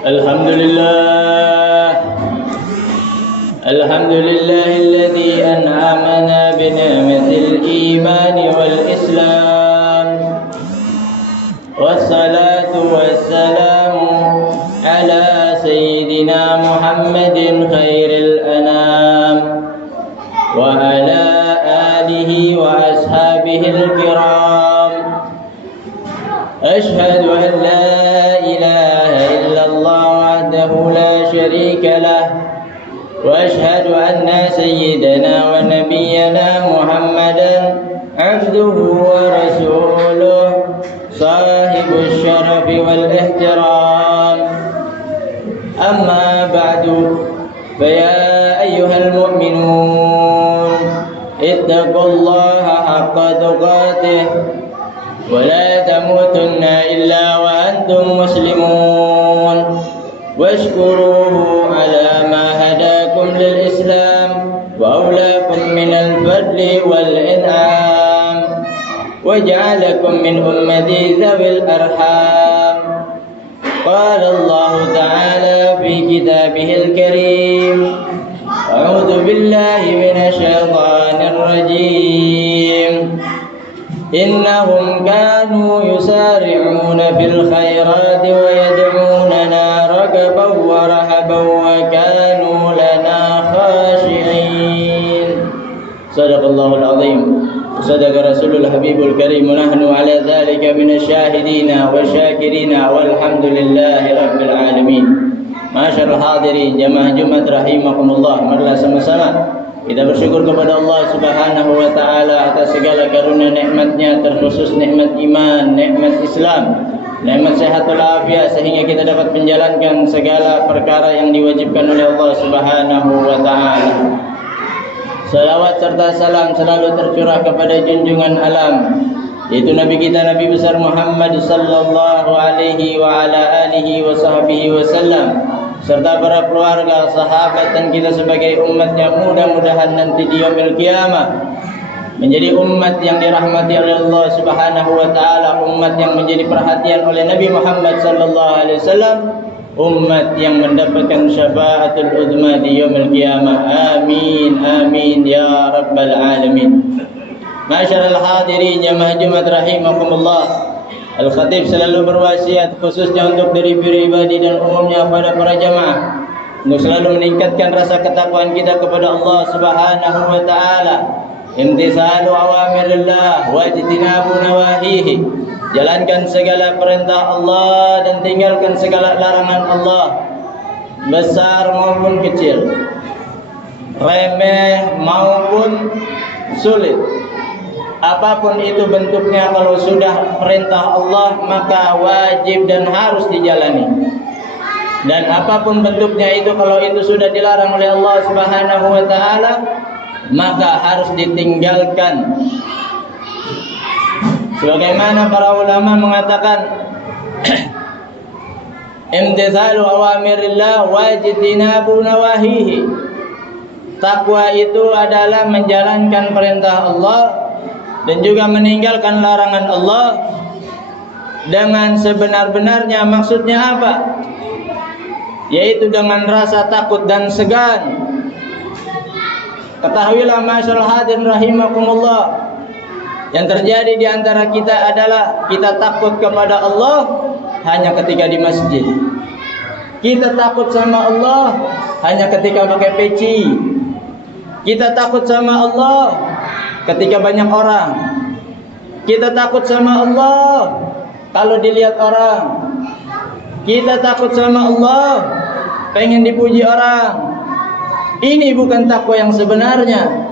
الحمد لله الحمد لله الذي أنعمنا بنعمة الإيمان والإسلام، والصلاة والسلام على سيدنا محمد خير الأنام وعلى آله وأصحابه الكرام. أشهد أن لا إله إلا الله وحده لا شريك له، وأشهد أن سيدنا ونبينا محمدا عبده ورسوله صاحب الشرف والاحترام. أما بعد، فيا أيها المؤمنون اتقوا الله حق تقاته ولا تموتن إلا وأنتم مسلمون، واشكروه على ما هداكم للإسلام وأولاكم من الفضل والإنعام، وجعلكم من أمتي ذوي الأرحام. قال الله تعالى في كتابه الكريم: أعوذ بالله من الشيطان الرجيم، إنهم كانوا يسارعون في الخيرات ويدعوننا رغبا ورهبا وكانوا لنا خاشعين. صدق الله العظيم وصدق رسول الحبيب الكريم، ونحن على ذلك من الشاهدين والشاكرين والحمد لله رب العالمين. Masyaallah hadirin jamaah Jumat rahimakumullah, marilah sama-sama kita bersyukur kepada Allah Subhanahu wa taala atas segala karunia nikmat-Nya, terkhusus nikmat iman, nikmat Islam, nikmat sehat walafiat, sehingga kita dapat menjalankan segala perkara yang diwajibkan oleh Allah Subhanahu wa taala. Salawat serta salam selalu tercurah kepada junjungan alam, yaitu Nabi kita, Nabi besar Muhammad sallallahu alaihi wa ala alihi wa sahbihi wasallam, serta para keluarga, sahabat, dan kita sebagai umatnya. Mudah-mudahan nanti di yaumil qiyamah menjadi umat yang dirahmati oleh Allah Subhanahu wa taala, umat yang menjadi perhatian oleh Nabi Muhammad sallallahu alaihi wasallam, umat yang mendapatkan syafaatul uzma di yaumil qiyamah. Amin amin ya rabbal alamin. Masyaallah hadirin jamaah Jumat rahimakumullah, Al-Khatib selalu berwasiat khususnya untuk diri pribadi dan umumnya pada para jamaah untuk selalu meningkatkan rasa ketakwaan kita kepada Allah Subhanahu wa taala. Imtithalu awamirillah wa ijtinabu nawahihi. Jalankan segala perintah Allah dan tinggalkan segala larangan Allah, besar maupun kecil, remeh maupun sulit. Apapun itu bentuknya, kalau sudah perintah Allah maka wajib dan harus dijalani. Dan apapun bentuknya itu, kalau itu sudah dilarang oleh Allah Subhanahu wa taala, maka harus ditinggalkan. Sebagaimana para ulama mengatakan, imtithalu awamirillah wajtinabu nawahihi. Takwa itu adalah menjalankan perintah Allah dan juga meninggalkan larangan Allah dengan sebenar-benarnya. Maksudnya apa? Yaitu dengan rasa takut dan segan. Ketahuilah masyaallah hadirin rahimakumullah, yang terjadi di antara kita adalah kita takut kepada Allah hanya ketika di masjid. Kita takut sama Allah hanya ketika pakai peci. Kita takut sama Allah ketika banyak orang. Kita takut sama Allah kalau dilihat orang. Kita takut sama Allah pengen dipuji orang. Ini bukan takwa yang sebenarnya.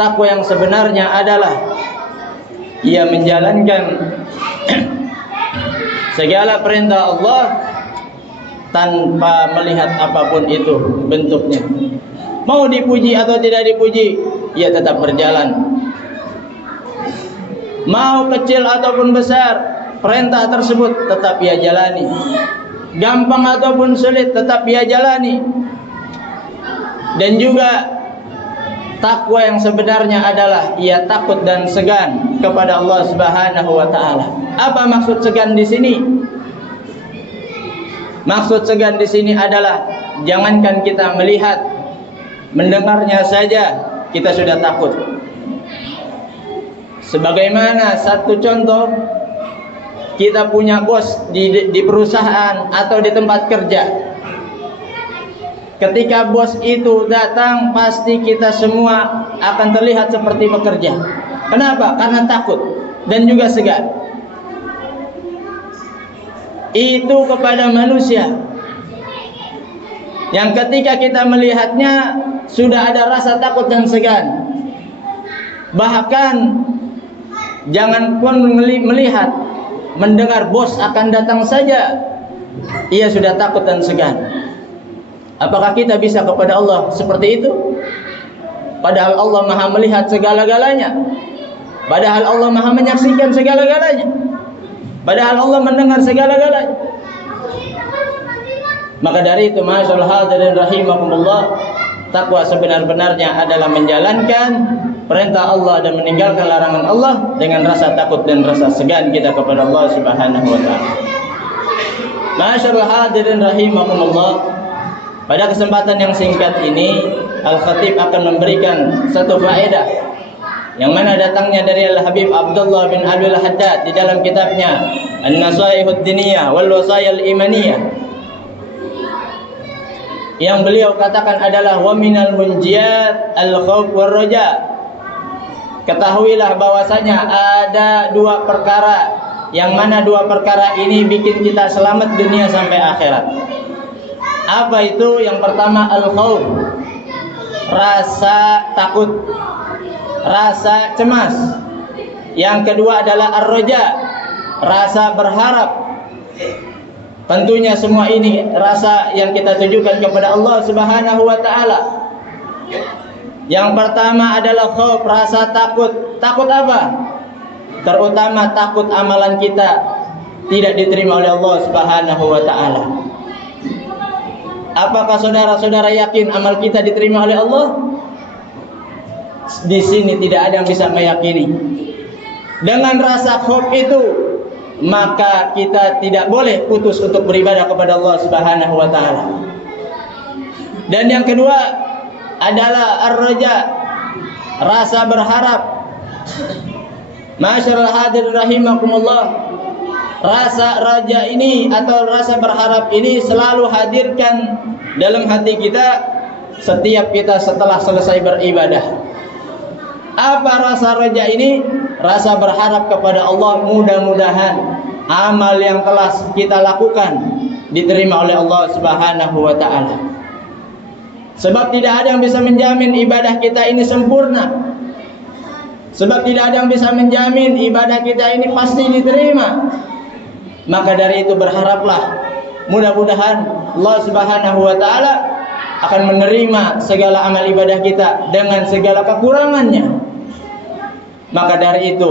Takwa yang sebenarnya adalah ia menjalankan segala perintah Allah tanpa melihat apapun itu bentuknya. Mau dipuji atau tidak dipuji, ia tetap berjalan. Mau kecil ataupun besar, perintah tersebut tetap ia jalani. Gampang ataupun sulit, tetap ia jalani. Dan juga takwa yang sebenarnya adalah ia takut dan segan kepada Allah Subhanahu wa taala. Apa maksud segan di sini? Maksud segan di sini adalah jangankan kita melihat, mendengarnya saja kita sudah takut. Sebagaimana satu contoh, kita punya bos di perusahaan atau di tempat kerja. Ketika bos itu datang, pasti kita semua akan terlihat seperti bekerja. Kenapa? Karena takut dan juga segan. Itu kepada manusia yang ketika kita melihatnya sudah ada rasa takut dan segan. Bahkan jangan pun melihat, mendengar bos akan datang saja ia sudah takut dan segan. Apakah kita bisa kepada Allah seperti itu? Padahal Allah Maha melihat segala-galanya. Padahal Allah Maha menyaksikan segala-galanya. Padahal Allah mendengar segala-galanya. Maka dari itu, masyaallah hadirin rahimakumullah, takwa sebenar-benarnya adalah menjalankan perintah Allah dan meninggalkan larangan Allah dengan rasa takut dan rasa segan kita kepada Allah Subhanahu wa taala. Masyaallah hadirin rahimakumullah, pada kesempatan yang singkat ini Al-Khatib akan memberikan satu faedah yang mana datangnya dari Al-Habib Abdullah bin Abdul Haddad di dalam kitabnya An-Nasaihud Diniyah wal Wasayal Imaniyah, yang beliau katakan adalah wa minal munjiyat al-khauf war raja. Ketahuilah bahwasanya ada dua perkara yang mana dua perkara ini bikin kita selamat dunia sampai akhirat. Apa itu? Yang pertama al-khauf, rasa takut, rasa cemas. Yang kedua adalah ar-raja, rasa berharap. Tentunya semua ini rasa yang kita tujukan kepada Allah Subhanahu wa taala. Yang pertama adalah khauf, rasa takut. Takut apa? Terutama takut amalan kita tidak diterima oleh Allah Subhanahu wa taala. Apakah saudara-saudara yakin amal kita diterima oleh Allah? Di sini tidak ada yang bisa meyakini. Dengan rasa khauf itu, maka kita tidak boleh putus untuk beribadah kepada Allah Subhanahu wa taala. Dan yang kedua adalah ar-raja, rasa berharap. Masyaallah hadirin rahimakumullah, rasa raja ini atau rasa berharap ini selalu hadirkan dalam hati kita setiap kita setelah selesai beribadah. Apa rasa raja ini? Rasa berharap kepada Allah, mudah-mudahan amal yang telah kita lakukan diterima oleh Allah Subhanahu wa taala. Sebab tidak ada yang bisa menjamin ibadah kita ini sempurna. Sebab tidak ada yang bisa menjamin ibadah kita ini pasti diterima. Maka dari itu berharaplah, mudah-mudahan Allah Subhanahu wa taala akan menerima segala amal ibadah kita dengan segala kekurangannya. Maka dari itu,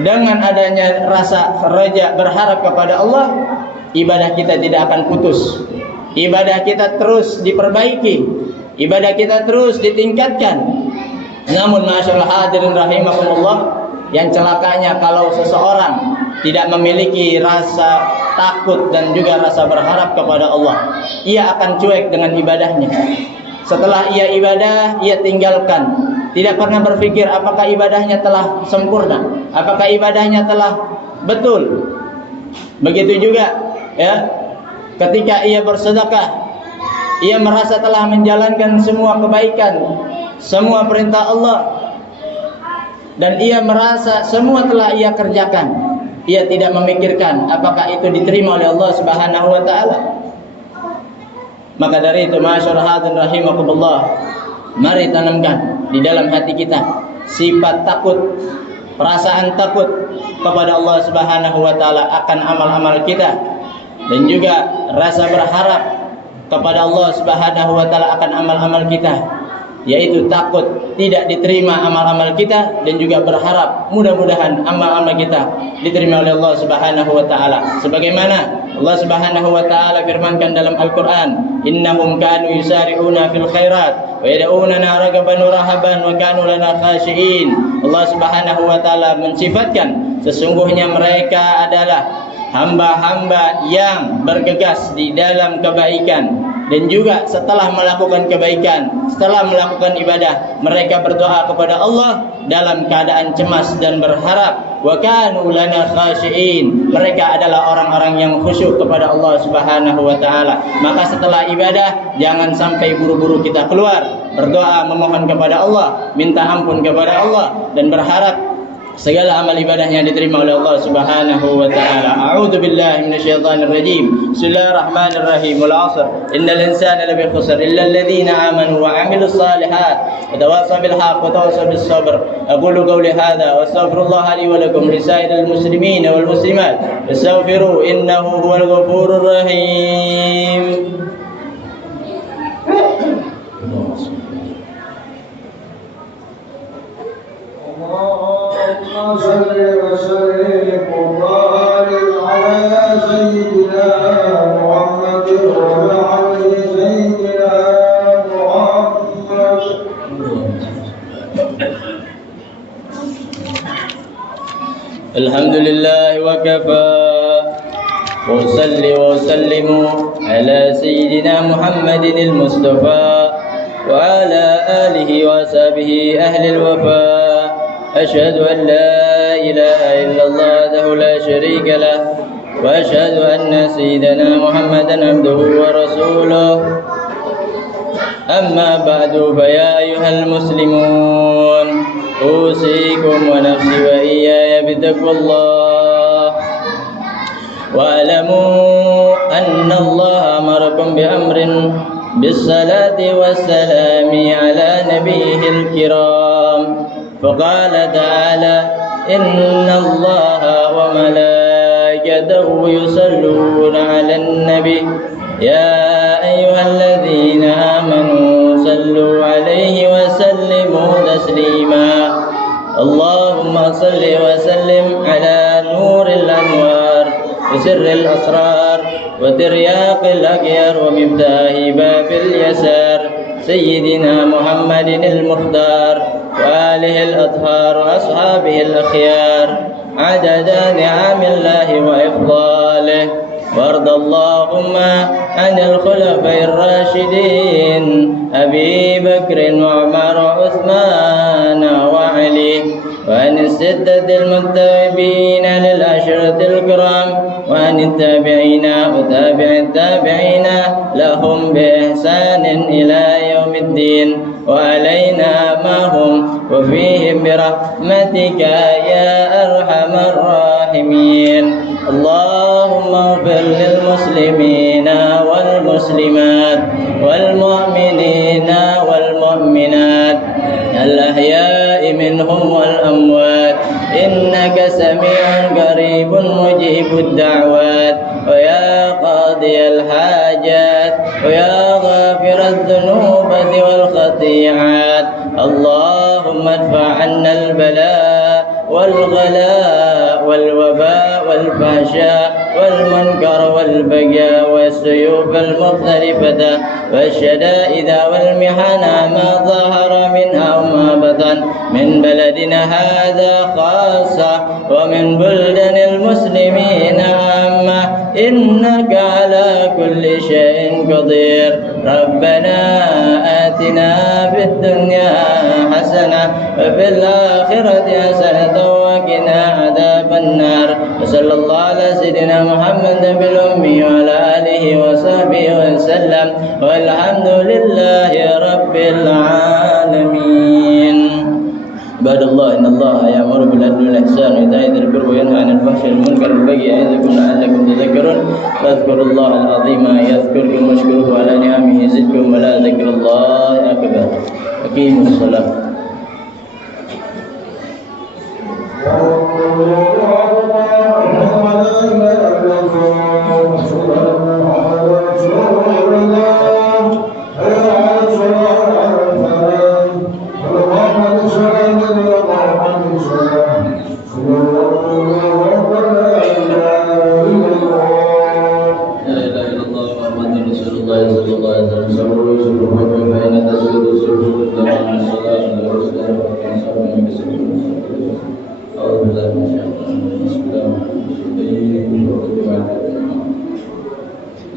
dengan adanya rasa raja berharap kepada Allah, ibadah kita tidak akan putus. Ibadah kita terus diperbaiki, ibadah kita terus ditingkatkan. Namun masyaallah hadirin rahimakumullah, yang celakanya kalau seseorang tidak memiliki rasa takut dan juga rasa berharap kepada Allah, ia akan cuek dengan ibadahnya. Setelah ia ibadah, ia tinggalkan. Tidak pernah berpikir apakah ibadahnya telah sempurna, apakah ibadahnya telah betul. Begitu juga ya, ketika ia bersedekah, ia merasa telah menjalankan semua kebaikan, semua perintah Allah, dan ia merasa semua telah ia kerjakan. Ia tidak memikirkan apakah itu diterima oleh Allah Subhanahu wa taala. Maka dari itu masyaallah hadirin rahimakumullah, mari tanamkan di dalam hati kita sifat takut, perasaan takut kepada Allah Subhanahu wa taala akan amal-amal kita, dan juga rasa berharap kepada Allah Subhanahu wa taala akan amal-amal kita, yaitu takut tidak diterima amal-amal kita dan juga berharap mudah-mudahan amal-amal kita diterima oleh Allah Subhanahu wa taala. Sebagaimana Allah Subhanahu wa taala firmankan dalam Al-Qur'an, innahum kanu yusari'una fil khairat wa yad'unana ragaban wa rahaban wa kanu lana khashiin. Allah Subhanahu wa taala mensifatkan sesungguhnya mereka adalah hamba-hamba yang bergegas di dalam kebaikan, dan juga setelah melakukan kebaikan, setelah melakukan ibadah, mereka berdoa kepada Allah dalam keadaan cemas dan berharap. Wa kanu lana khashiin, mereka adalah orang-orang yang khusyuk kepada Allah Subhanahu wa taala. Maka setelah ibadah jangan sampai buru-buru kita keluar, berdoa memohon kepada Allah, minta ampun kepada Allah, dan berharap segala amal ibadahnya diterima oleh Allah Subhanahu wa taala. A'udzu billahi minasyaitonir rajim. Bismillahirrahmanirrahim. Wal 'ashr. Innal insana lafi khusr illa alladziina aamanu wa 'amilus shalihat wa tawassaw bil haqq wa tawassaw bis sabr. Aqulu qawli hadza wa astaghfirullaha li wa lakum lisairil muslimin wal muslimat. Fastaghfiru innahu huwal ghafurur rahim. اللهم صل وسلم وبارك على سيدنا محمد وعلى آل سيدنا محمد. الحمد لله وكفى وصلي وسلم على سيدنا محمد المصطفى وعلى آله وصحبه أهل الوفاء. أشهد أن لا إله إلا الله وحده لا شريك له وأشهد أن سيدنا محمدا عبده ورسوله. أما بعد فيا أيها المسلمون أوصيكم ونفسي وإياي بتقوى الله. واعلموا أن الله أمركم بأمر بالصلاة والسلام على نبيه الكرام، فقال تعالى: إن الله وملائكته يصلون على النبي يا أيها الذين آمنوا صلوا عليه وسلموا تسليما. اللهم صل وسلم على نور الأنوار وسر الأسرار وترياق الأخيار ومفتاح باب اليسار سيدنا محمد المختار وآله الأطهار وأصحابه الأخيار عدد نعم الله وإفضاله. وارض اللهم عن الخلفاء الراشدين أبي بكر وعمر وعثمان وعلي، وعن الستة المتبعين للعشرة الكرام، وعن التابعين وتابع التابعين لهم بإحسان إلى يوم الدين، وعلينا معهم وفيهم برحمتك يا أرحم الراحمين. اللهم اغفر للمسلمين والمسلمات والمؤمنين والمؤمنات الأحياء منهم والأموات، إنك سميع قريب مجيب الدعوات، ويا قاضي الحاجات، ويا غافر الذنوب والخطيئات. اللهم ادفع عنا البلاء والغلاء والوباء والفحشاء والمنكر والبغي والسيوف المختلفة والشدائد والمحن ما ظهر منها وما بطن من بلدنا هذا خاصة ومن بلدان المسلمين عامة، إنك على كل شيء قدير. ربنا آتنا في الدنيا حسنة وفي الآخرة حسنة وقنا عذاب النار. وصلى الله على سيدنا محمد بالأمي وعلى آله وصحبه وسلم، والحمد لله رب العالمين. عباد الله، إن الله يأمر بالعدل والإحسان وإيتاء ذي القربى وينهى عن الفحشاء والمنكر والبغي يعظكم لعلكم تذكرون. فاذكروا الله العظيم يذكركم واشكروه على نعمه يزدكم ولا ذكر الله أكبر. أقيموا الصلاة.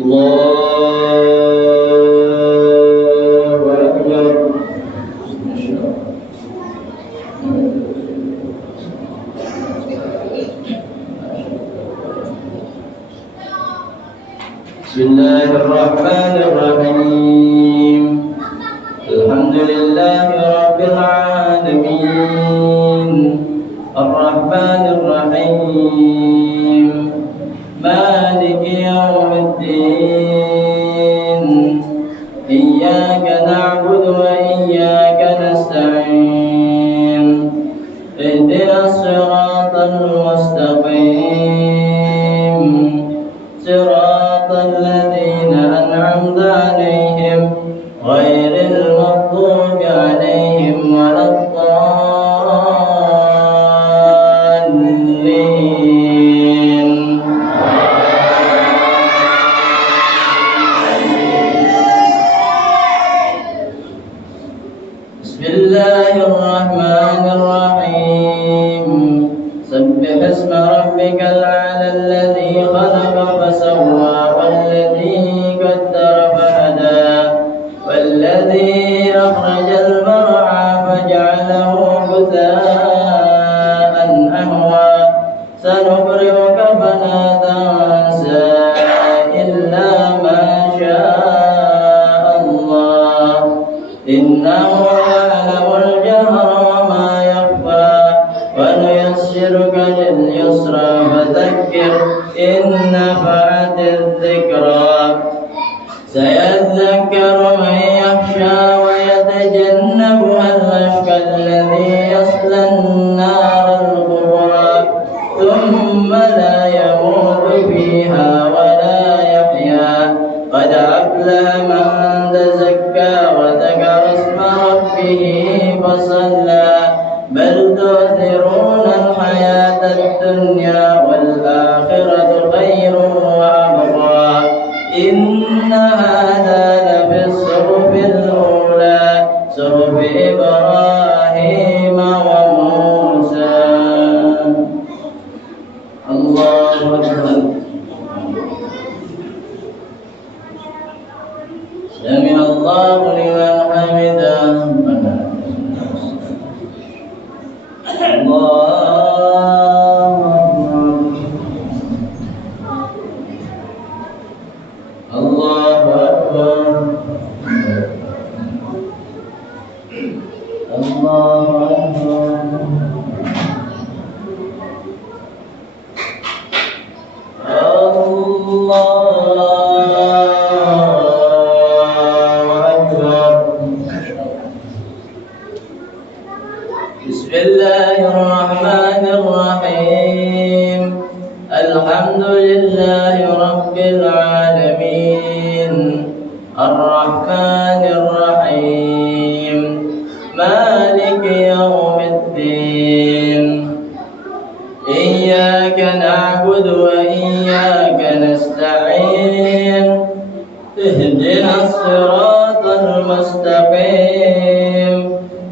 Allahu Akbar. Bismillahirrahmanirrahim. Alhamdulillahi rabbil alamin. Ar-Rahmanir Rahim. Maliki yawmiddin. Iyyaka na'budu wa iyyaka nasta'in. Ihdinas siratal mustaqim. Siratal ladzina an'amta 'alaihim ghairil maghdubi 'alaihim waladdallin. Bismillahirrahmanirrahim. Sabbih isma rabbikal a'la alladzi khalaqa fasawwa walladzi qaddara fahada والذي أخرج المرعى فجعله غثاء أهوى سنقرئك فلا تنسى إلا ما شاء الله إنه يعلم الجهر وما يخفى ونيسرك لليسرى فذكر إن نفعت الذكرى سيذكر من يخشى ويتجنبها الأشقى الذي يصلى النار الكبرى ثم لا يموت فيها ولا يحيا قد أفلح من تزكى وذكر اسم ربه فصلى بل تؤثرون الحياة الدنيا والآخرة خير وأبقى إن هذا لفي الصحف الأولى صحف إبراهيم وموسى. الله أكبر. سمع الله لمن حمده. الله أكبر. الله أكبر. بسم الله الرحمن الرحيم. الحمد لله رب العالمين الرحمن الرحيم مالك يوم الدين إياك نعبد وإياك نستعين اهدنا الصراط المستقيم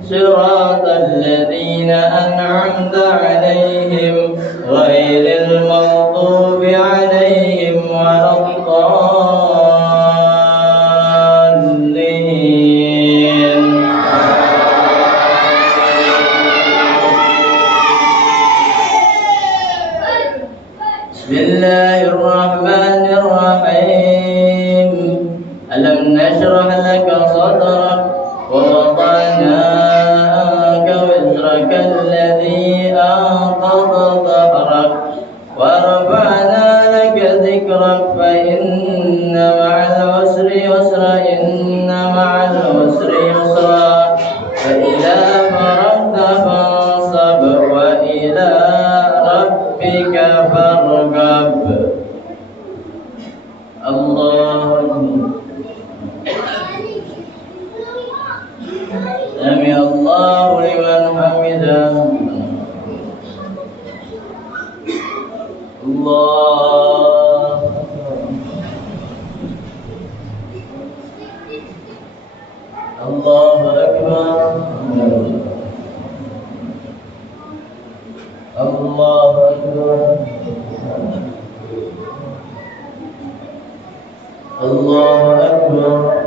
صراط الذين أنعمت عليهم غير المغضوب عليهم ولا الضالين. بسم الله الرحمن الرحيم. ألم نشرح لك صدرك ووضعنا عنك وزرك الذي أنقض ظهرك ورفعنا لك ذكرك فإن مع العسر يسرا إن مع العسر يسرا فإذا فرغت فانصب وإلى ربك فارغب. الله أكبر. سمع الله لمن حمده. الله الله أكبر. الله أكبر. الله أكبر